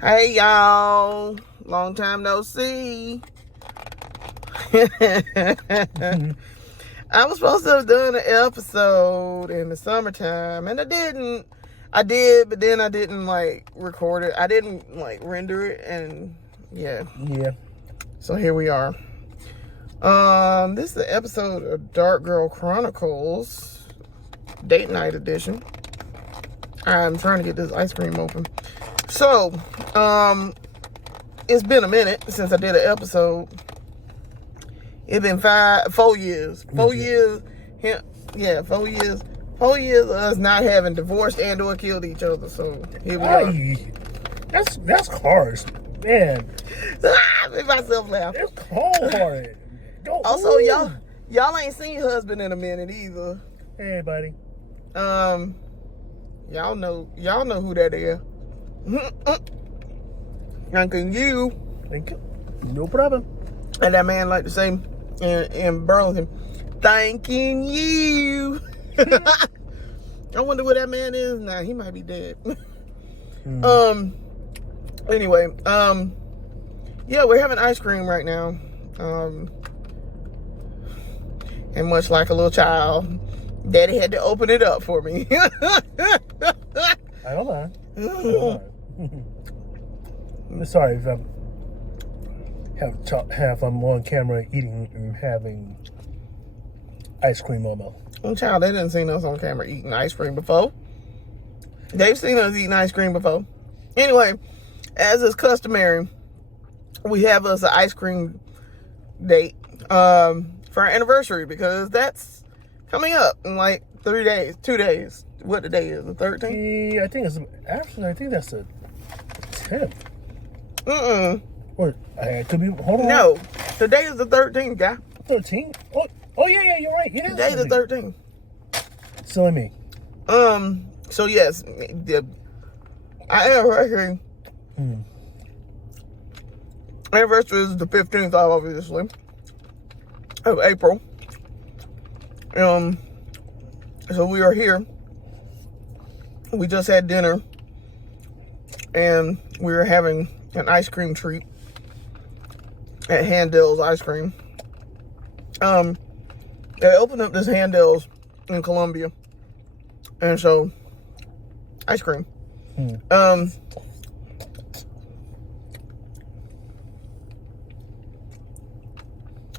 Hey y'all, long time no see. I was supposed to have done an episode in the summertime, and I didn't. I did, but then I didn't record it. I didn't render it, and yeah. So here we are. This is the episode of Dark Girl Chronicles, date night edition. I'm trying to get this ice cream open. So, it's been a minute since I did an episode. It's been 4 years. 4 years. 4 years. 4 years of us not having divorced and or killed each other. So here we are. That's harsh, man. I made myself laugh. It's cold-hearted. Also, y'all ain't seen husband in a minute either. Hey, buddy. Y'all know who that is. Thanking you. Thank you. No problem. And that man like to say in Burlington, thanking you. I wonder where that man is now. He might be dead. Anyway, yeah, we're having ice cream right now. And much like a little child, Daddy had to open it up for me. I don't mind. Sorry if I'm on camera eating and having ice cream on my. Well, child, they didn't see us on camera eating ice cream before. They've seen us eating ice cream before. Anyway, as is customary, we have us an ice cream date for our anniversary because that's coming up in 2 days. What the day is? The 13th? Yeah, I think that's the 10th. Or I could be. Hold on. No, today is the 13th, guy. 13th? Oh yeah, you're right. It is. Today is the 13th. Silly me. So yes, I am right. Anniversary is the 15th, obviously, of April. So we are here. We just had dinner, and we were having an ice cream treat at Handel's Ice Cream. They opened up this Handel's in Columbia, and so ice cream.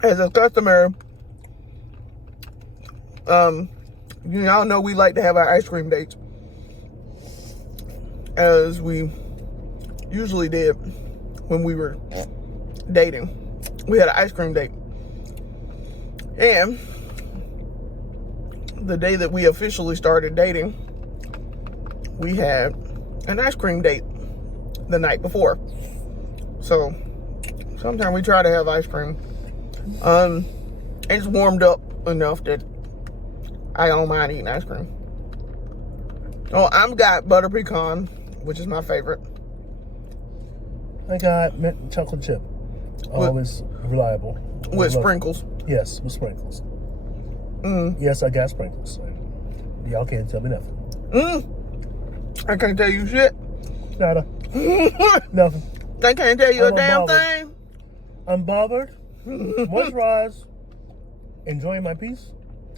As a customer, y'all know we like to have our ice cream dates, as we usually did when we were dating. We had an ice cream date, and the day that we officially started dating, we had an ice cream date the night before. So sometimes we try to have ice cream. It's warmed up enough that I don't mind eating ice cream. Oh, I've got butter pecan, which is my favorite. I got mint chocolate chip. Always reliable. With sprinkles. Yes, with sprinkles. Yes, I got sprinkles. Y'all can't tell me nothing. I can't tell you shit. Nada. Nothing. I can't tell you a damn thing. I'm bothered, moisturized, enjoying my peace,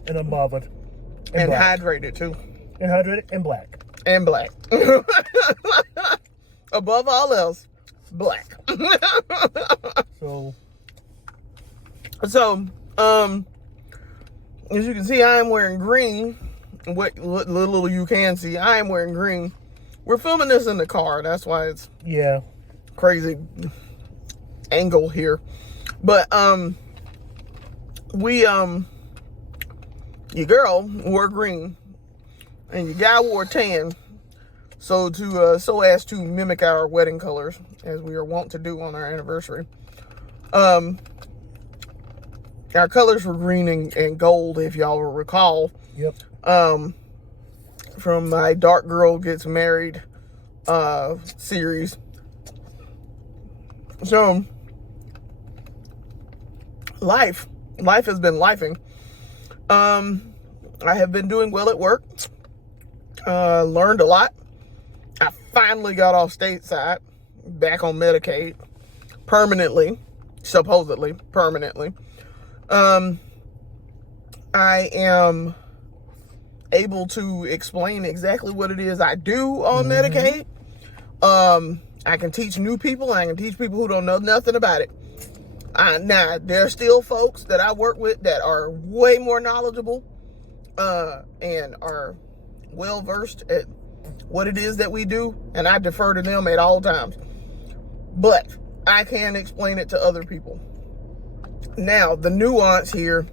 and I'm bothered. And hydrated too. And hydrated and black. And black. Above all else, black. So, as you can see, I am wearing green. What little you can see, I am wearing green. We're filming this in the car. That's why it's crazy angle here. But your girl wore green and your guy wore tan. So as to mimic our wedding colors, as we are wont to do on our anniversary. Our colors were green and gold, if y'all will recall. Yep. From my Dark Girl Gets Married series. So life has been lifing. I have been doing well at work. Learned a lot. I finally got off stateside. back on Medicaid permanently, supposedly permanently. I am able to explain exactly what it is I do on Medicaid. I can teach new people. I can teach people who don't know nothing about it. Now, there are still folks that I work with that are way more knowledgeable and are well versed at what it is that we do, and I defer to them at all times. But I can explain it to other people. Now, the nuance here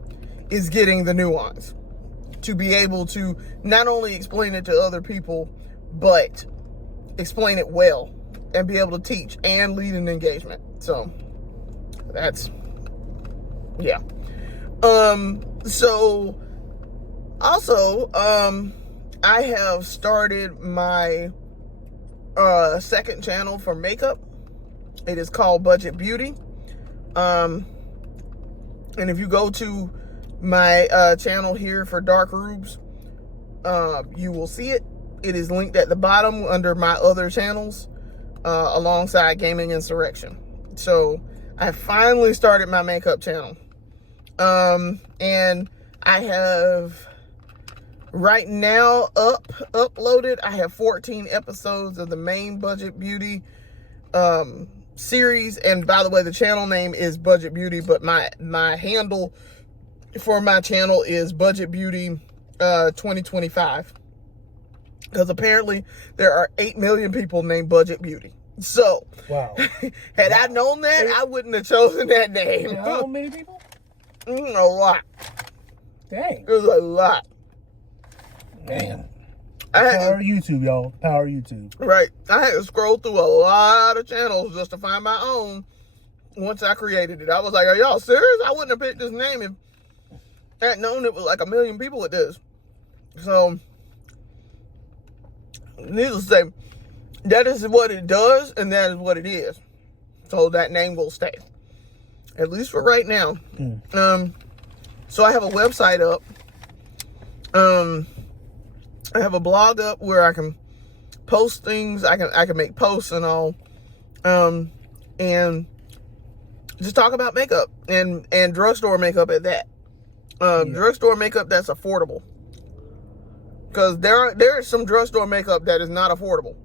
is getting the nuance to be able to not only explain it to other people, but explain it well and be able to teach and lead an engagement. So that's, yeah. So also, I have started my second channel for makeup. It is called Budget Beauty. And if you go to my channel here for Dark Rubes, you will see it. It is linked at the bottom under my other channels, alongside Gaming Insurrection. So I finally started my makeup channel. And I have right now uploaded, I have 14 episodes of the main Budget Beauty series. And by the way, the channel name is Budget Beauty, but my handle for my channel is Budget Beauty 2025. Because apparently there are 8 million people named Budget Beauty. So, wow. Had I known that, I wouldn't have chosen that name. How many people? A lot. Dang. There's a lot. Man. Power YouTube, y'all. Power YouTube. Right. I had to scroll through a lot of channels just to find my own once I created it. I was like, are y'all serious? I wouldn't have picked this name if I had known it was like 1 million people with this. So, needless to say, that is what it does, and that is what it is. So that name will stay, at least for right now. So I have a website up. I have a blog up where I can post things. I can make posts and all, and just talk about makeup and drugstore makeup at that. Drugstore makeup that's affordable. Because there is some drugstore makeup that is not affordable.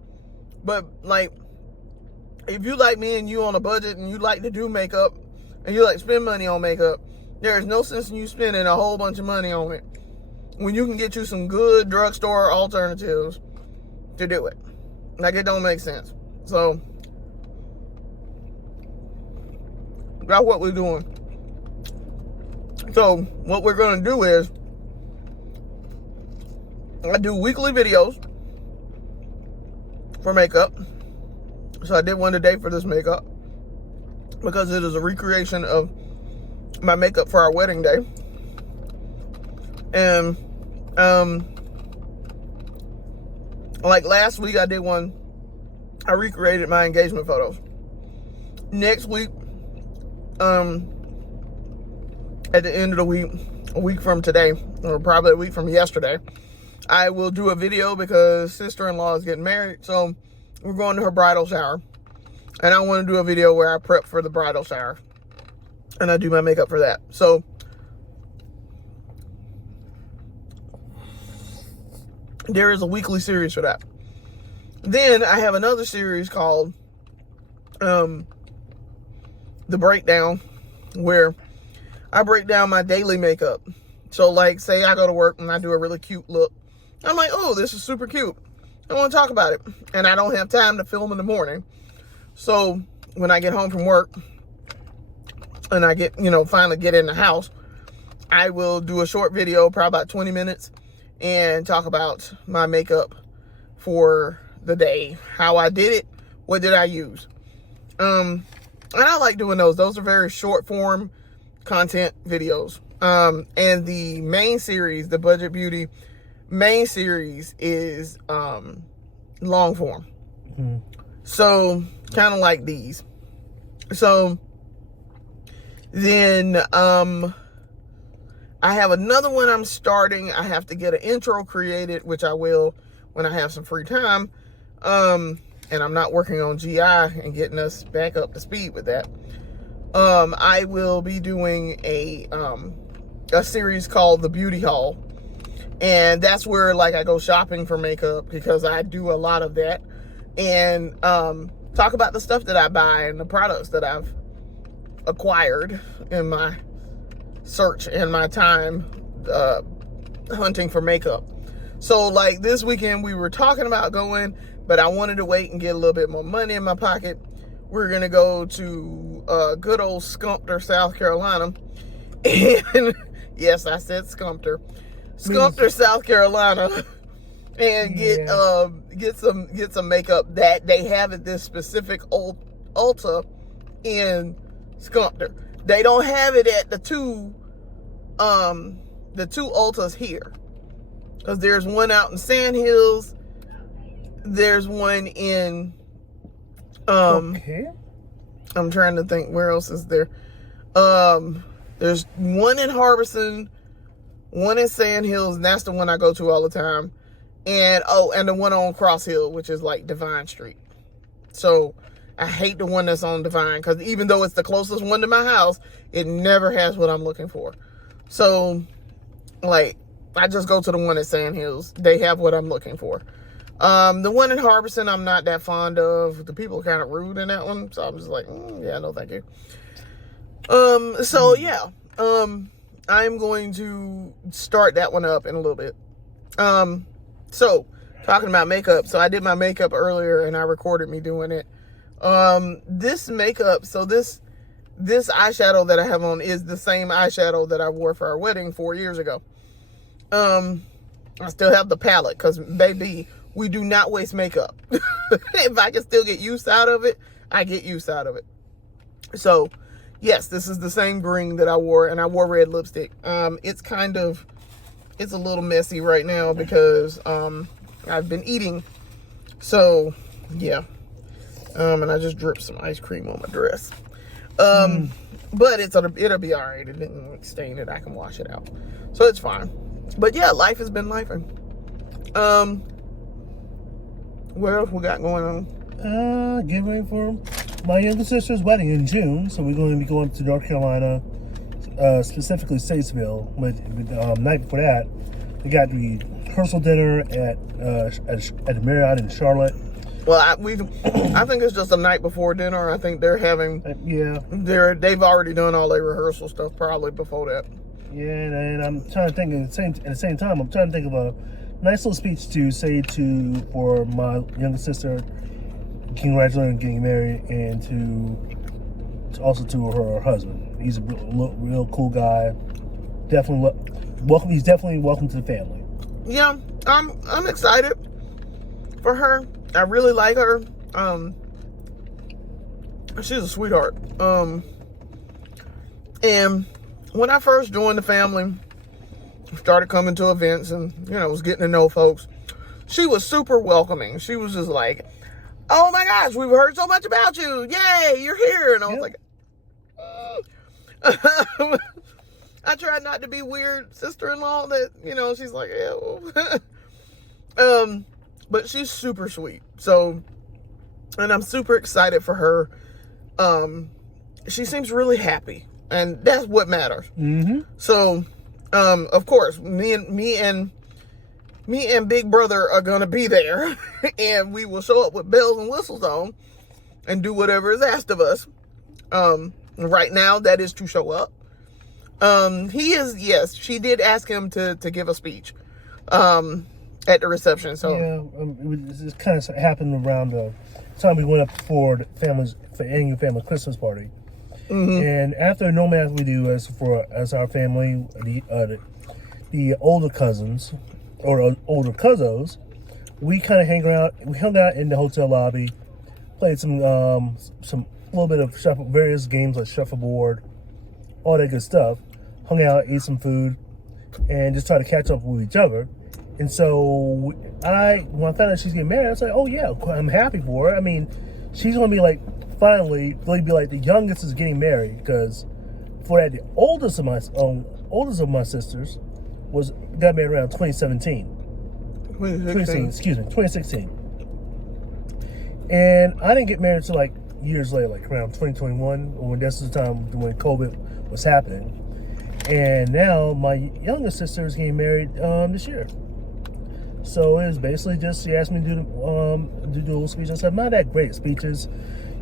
But, like, if you like me and you on a budget and you like to do makeup and you like to spend money on makeup, there is no sense in you spending a whole bunch of money on it when you can get you some good drugstore alternatives to do it. Like, it don't make sense. So, that's what we're doing. So, what we're going to do is, I do weekly videos for makeup. So I did one today for this makeup because it is a recreation of my makeup for our wedding day. And like last week I did one, I recreated my engagement photos. Next week, at the end of the week, a week from today, or probably a week from yesterday, I will do a video because sister-in-law is getting married. So we're going to her bridal shower. And I want to do a video where I prep for the bridal shower. And I do my makeup for that. So there is a weekly series for that. Then I have another series called The Breakdown, where I break down my daily makeup. So like, say I go to work and I do a really cute look. I'm like, oh, this is super cute. I want to talk about it. And I don't have time to film in the morning. So when I get home from work and I get, finally get in the house, I will do a short video, probably about 20 minutes, and talk about my makeup for the day, how I did it, what did I use. And I like doing those. Those are very short form content videos. And the main series, the Budget Beauty main series, is long form. So kind of like these. So then I have another one I'm starting. I have to get an intro created, which I will when I have some free time. and I'm not working on GI and getting us back up to speed with that, I will be doing a series called The Beauty Haul. And that's where, like, I go shopping for makeup, because I do a lot of that. And talk about the stuff that I buy and the products that I've acquired in my search and my time hunting for makeup. So, like, this weekend we were talking about going, but I wanted to wait and get a little bit more money in my pocket. We're going to go to good old Sumter, South Carolina. And yes, I said Sumter. Sumter, South Carolina, and get some makeup that they have at this specific Ulta in Sumter. They don't have it at the two Ultas here, because there's one out in Sand Hills. There's one in okay. I'm trying to think where else is there. There's one in Harbison, one in Sand Hills, and that's the one I go to all the time. And the one on Cross Hill, which is like Divine Street. So I hate the one that's on Divine, because even though it's the closest one to my house, it never has what I'm looking for. So, like, I just go to the one at Sand Hills. They have what I'm looking for. The one in Harbison, I'm not that fond of. The people are kind of rude in that one. So I'm just like, yeah, no, thank you. So yeah, I'm going to start that one up in a little bit. So talking about makeup. So I did my makeup earlier and I recorded me doing it. This makeup, so this eyeshadow that I have on is the same eyeshadow that I wore for our wedding 4 years ago. I still have the palette, because baby, we do not waste makeup. If I can still get use out of it, I get use out of it. So yes, this is the same green that I wore, and I wore red lipstick. It's a little messy right now because I've been eating. So yeah. And I just dripped some ice cream on my dress. But it'll be all right. It didn't stain it. I can wash it out. So it's fine. But yeah, life has been lifing. What else we got going on? Getting ready for my younger sister's wedding in June. So we're going to be going to North Carolina, specifically Statesville. But night before that, we got the rehearsal dinner at the Marriott in Charlotte. Well, I think it's just the night before dinner. I think they're having they've already done all their rehearsal stuff probably before that. Yeah, and I'm trying to think at the same time, I'm trying to think of a nice little speech to say for my younger sister, congratulating her getting married, and also to her husband. He's a real cool guy. Definitely welcome. He's definitely welcome to the family. Yeah, I'm excited for her. I really like her. She's a sweetheart. And when I first joined the family, started coming to events and, was getting to know folks, she was super welcoming. She was just like, oh my gosh, we've heard so much about you. Yay, you're here. And I was like, I tried not to be weird sister-in-law that, she's like, ew. But she's super sweet. So, and I'm super excited for her. She seems really happy, and that's what matters. Mm-hmm. So, of course, me and Big Brother are gonna be there, and we will show up with bells and whistles on, and do whatever is asked of us. Right now, that is to show up. She did ask him to give a speech. At the reception, so it kind of happened around the time we went up for annual family Christmas party. Mm-hmm. And after normally as we do as our family, the older cousins or older cousins, we kind of hung out in the hotel lobby, played some little bit of various games like shuffleboard, all that good stuff. Hung out, ate some food, and just tried to catch up with each other. And so when I found out she's getting married, I was like, oh yeah, I'm happy for her. I mean, she's going to be like, finally, going to be like the youngest is getting married, because for that, the oldest of my sisters got married around 2016. And I didn't get married until like years later, like around 2021, when this is the time when COVID was happening. And now my youngest sister is getting married this year. So it was basically just, she asked me to do a little speech. I said, I'm not that great at speeches.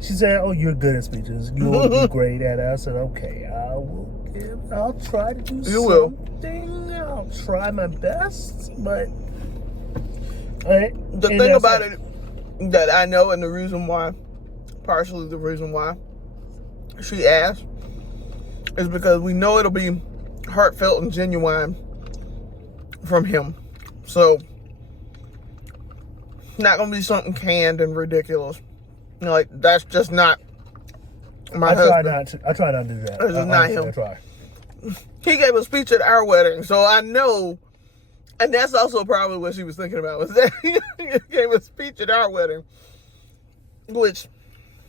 She said, oh, you're good at speeches. You'll be great at it. I said, okay, I'll try to do something. I'll try my best, but... The thing about it that I know, and the reason why, partially the reason why she asked, is because we know it'll be heartfelt and genuine from him. So, not gonna be something canned and ridiculous. You know, like, that's just not my husband. I try not to do that. This is not him. I try. He gave a speech at our wedding, so I know, and that's also probably what she was thinking about, was that he gave a speech at our wedding, which,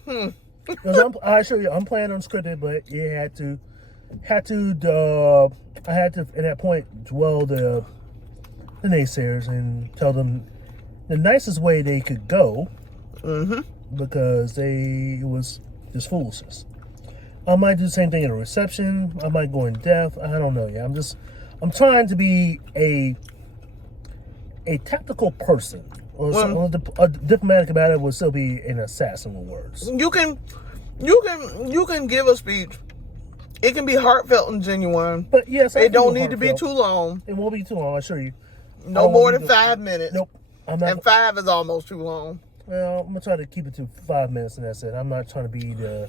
I'm planning on scripted, but it I had to at that point dwell the naysayers and tell them the nicest way they could go, because it was just foolishness. I might do the same thing at a reception. I might go in depth. I don't know. Yeah, I'm trying to be a tactical person. Or diplomatic about it would still be an assassin with words. you can give a speech. It can be heartfelt and genuine. But yes, it don't need to be too long. It won't be too long, I assure you. No more than 5 minutes. Nope. I'm not. And 5 is almost too long. Well, I'm gonna try to keep it to 5 minutes, and that's it. I'm not trying to be the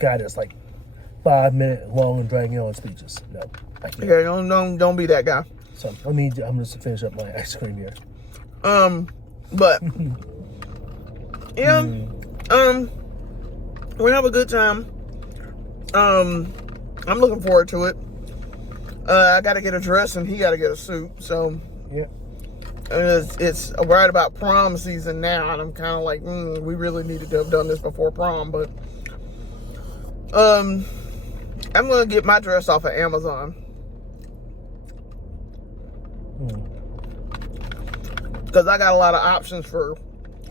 guy that's like 5 minute long and dragging on speeches. No, I can't. Yeah, don't be that guy. So I'm just to finish up my ice cream here. But yeah, we have a good time. I'm looking forward to it. I got to get a dress and he got to get a suit. So yeah, it's right about prom season now, and I'm kind of like, we really needed to have done this before prom. But I'm gonna get my dress off of Amazon. Because I got a lot of options for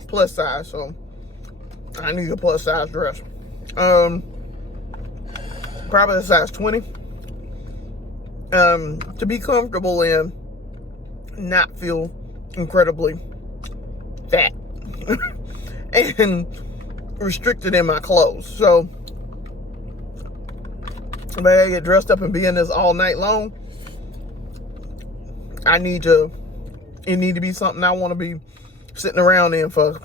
plus size, so I need a plus size dress. Probably a size 20. To be comfortable in, not feel incredibly fat and restricted in my clothes. So if I get dressed up and be in this all night long, it need to be something I want to be sitting around in for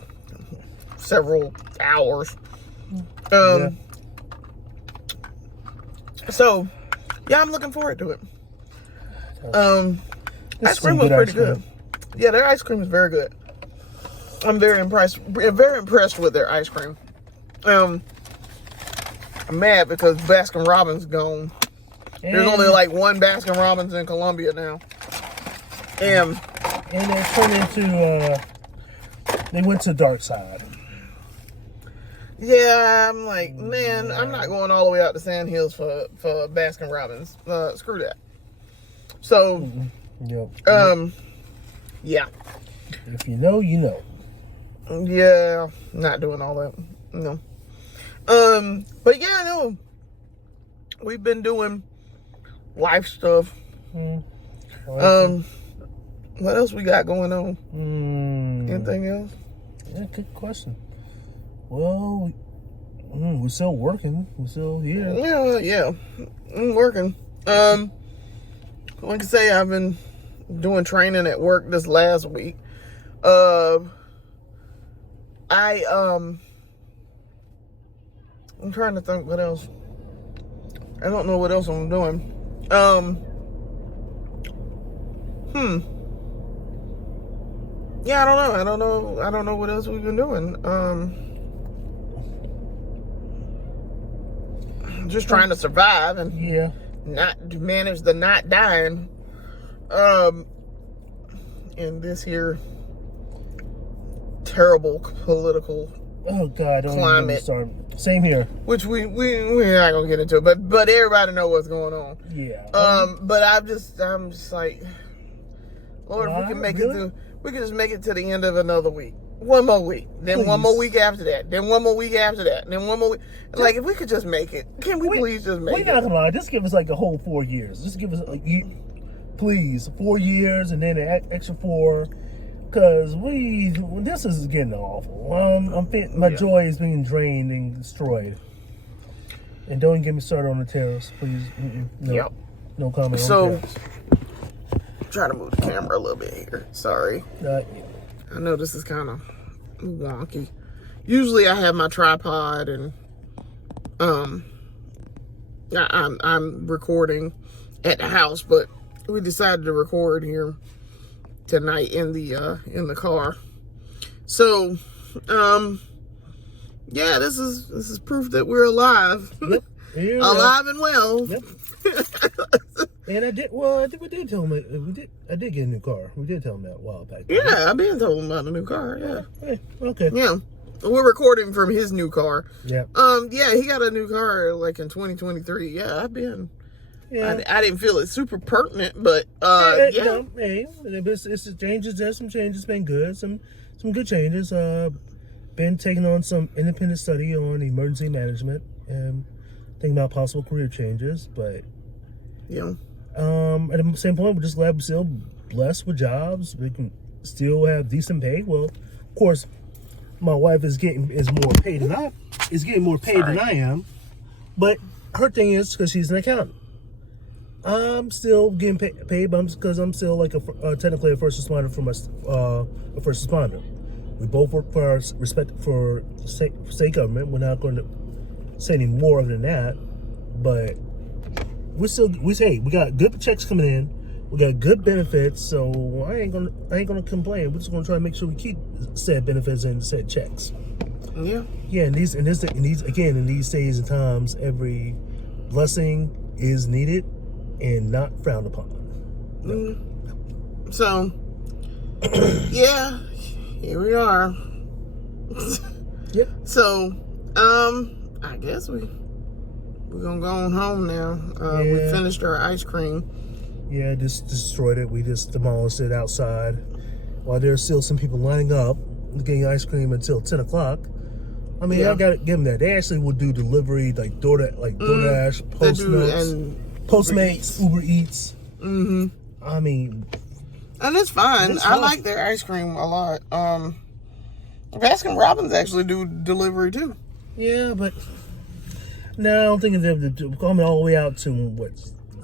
several hours. So yeah, I'm looking forward to it. Ice cream was pretty good. Yeah, their ice cream is very good. I'm very impressed with their ice cream. I'm mad because Baskin Robbins gone. There's only like one Baskin Robbins in Columbia now. And it turned into they went to dark side. Yeah, I'm like, man, I'm not going all the way out to Sand Hills for Baskin Robbins. Screw that. So, yeah. If you know, you know. Yeah, not doing all that. No. But yeah, no. We've been doing life stuff. What else we got going on? Anything else? Yeah, good question. Well, we're still working. We're still here. Yeah. I'm working. Like I say, I've been doing training at work this last week. I'm trying to think what else. I don't know what else I'm doing. Yeah, I don't know what else we've been doing. Just trying to survive and not manage the not dying. In this here terrible political climate. Same here. Which we're not gonna get into it, but everybody know what's going on. Yeah. But I'm just like, Lord, if we can make it through. We can just make it to the end of another week. one more week, then Please. one more week after that, then one more week after that, then one more week. Like, if we could just make it, can we please just make We're it? not gonna lie. Just give us like a whole 4 years. Just give us please 4 years and then an extra 4, because this is getting awful. My joy is being drained and destroyed. And don't get me started on the tariffs, please. No, Yep. no comment So, on tariffs. try to move the camera a little bit here. Sorry. Uh, I know this is kind of wonky. Usually I have my tripod and I'm recording at the house, but we decided to record here tonight in the car. So, yeah, this is proof that we're alive. Yep. Alive and well. Yep. And we did tell him I did get a new car. We did tell him that a while back. Yeah, I've been told about a new car. Yeah. Hey, okay. Yeah. We're recording from his new car. Yeah. Yeah, he got a new car like in 2023. Yeah, Yeah. I didn't feel it super pertinent, but Yeah. yeah. Hey, it's changes. There's some changes. Been good. Some good changes. Been taking on some independent study on emergency management and thinking about possible career changes. But Yeah. at the same point, we're just glad we're still blessed with jobs. We can still have decent pay. Well, of course, my wife is getting more paid than I am. But her thing is because she's an accountant. I'm still getting paid, but because I'm still like technically a first responder for a first responder. We both work for our for state government. We're not going to say any more other than that, but we got good checks coming in. We got good benefits, so I ain't gonna complain. We're just gonna try to make sure we keep said benefits and said checks. Yeah. Yeah, in these days and times, every blessing is needed and not frowned upon. So, yeah, here we are. Yep. So, I guess we're gonna go on home now. We Yeah. finished our ice cream. Yeah, just destroyed it. We just demolished it outside. While there's still some people lining up getting ice cream until 10 o'clock. I mean, Yeah. I gotta give them that. They actually will do delivery like DoorDash, Postmates, Uber Eats. Mm-hmm. I mean, And it's fine. It's I fine. like their ice cream a lot. Baskin Robbins actually do delivery too. yeah, but no, I don't think they're coming all the way out to what?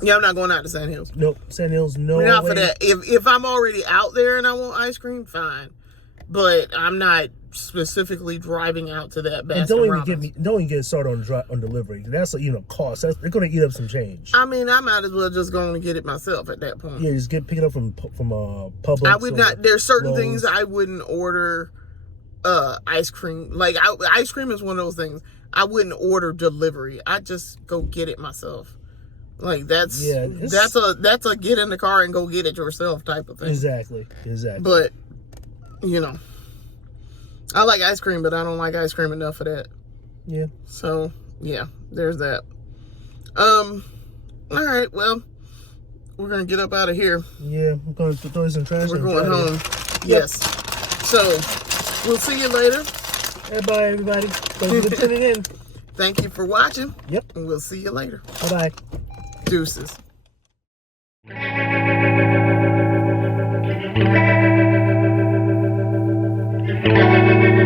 Yeah, I'm not going out to Sand Hills. Nope, Sand Hills, no Not way. for that. If I'm already out there and I want ice cream, fine. But I'm not specifically driving out to that Baskin And don't Robbins. even get started on delivery. That's cost. They're going to eat up some change. I mean, I might as well just go and get it myself at that point. Yeah, just pick it up from Publix. I would not. There's certain Lowe's. things I wouldn't order. Ice cream. Like ice cream is one of those things I wouldn't order delivery. I just go get it myself. Like that's a get in the car and go get it yourself type of thing. Exactly. But I like ice cream, but I don't like ice cream enough for that. Yeah. So yeah, there's that. All right. Well, we're gonna get up out of here. Yeah, I'm going to throw some trash. We're going home. Yes. So we'll see you later. Hey, bye, everybody. Thank you for tuning in. Thank you for watching. Yep. And we'll see you later. Bye-bye. Deuces. Thank you.